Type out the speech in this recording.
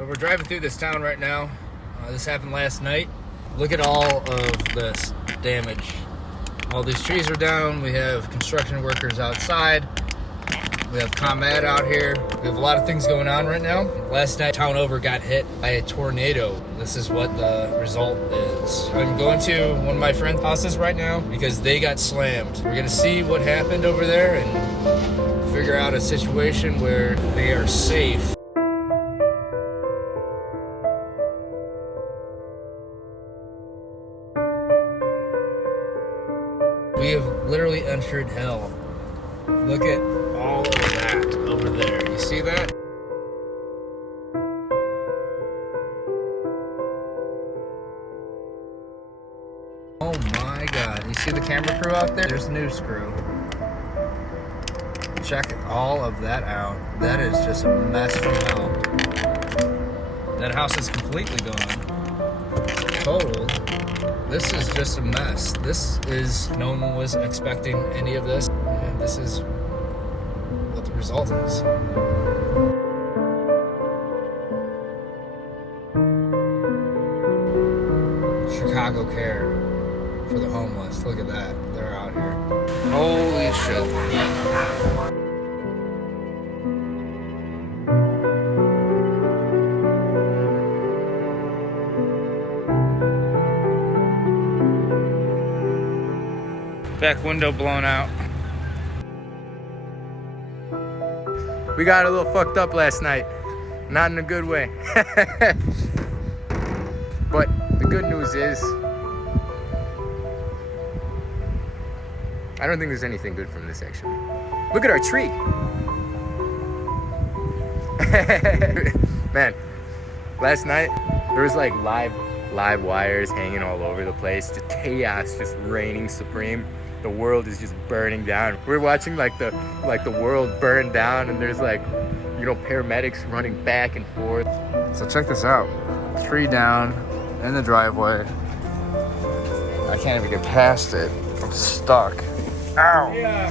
So we're driving through this town right now. This happened last night. Look at all of this damage. All these trees are down. We have construction workers outside. We have ComEd out here. We have a lot of things going on right now. Last night, town over got hit by a tornado. This is what the result is. I'm going to one of my friends' houses right now because they got slammed. We're gonna see what happened over there and figure out a situation where they are safe. We have literally entered hell. Look at all of that over there. You see that? Oh my God. You see the camera crew out there? There's the news crew. Check all of that out. That is just a mess from hell. That house is completely gone. Totaled. This is just a mess. No one was expecting any of this. And this is what the result is. Chicago Care for the homeless. Look at that. They're out here. Holy shit. Back window blown out. We got a little fucked up last night. Not in a good way. But the good news is, I don't think there's anything good from this actually. Look at our tree. Man, last night there was like live wires hanging all over the place. Just chaos, just reigning supreme. The world is just burning down. We're watching like the world burn down, and there's like, you know, paramedics running back and forth. So check this out. Tree down in the driveway. I can't even get past it. I'm stuck. Ow! Yeah.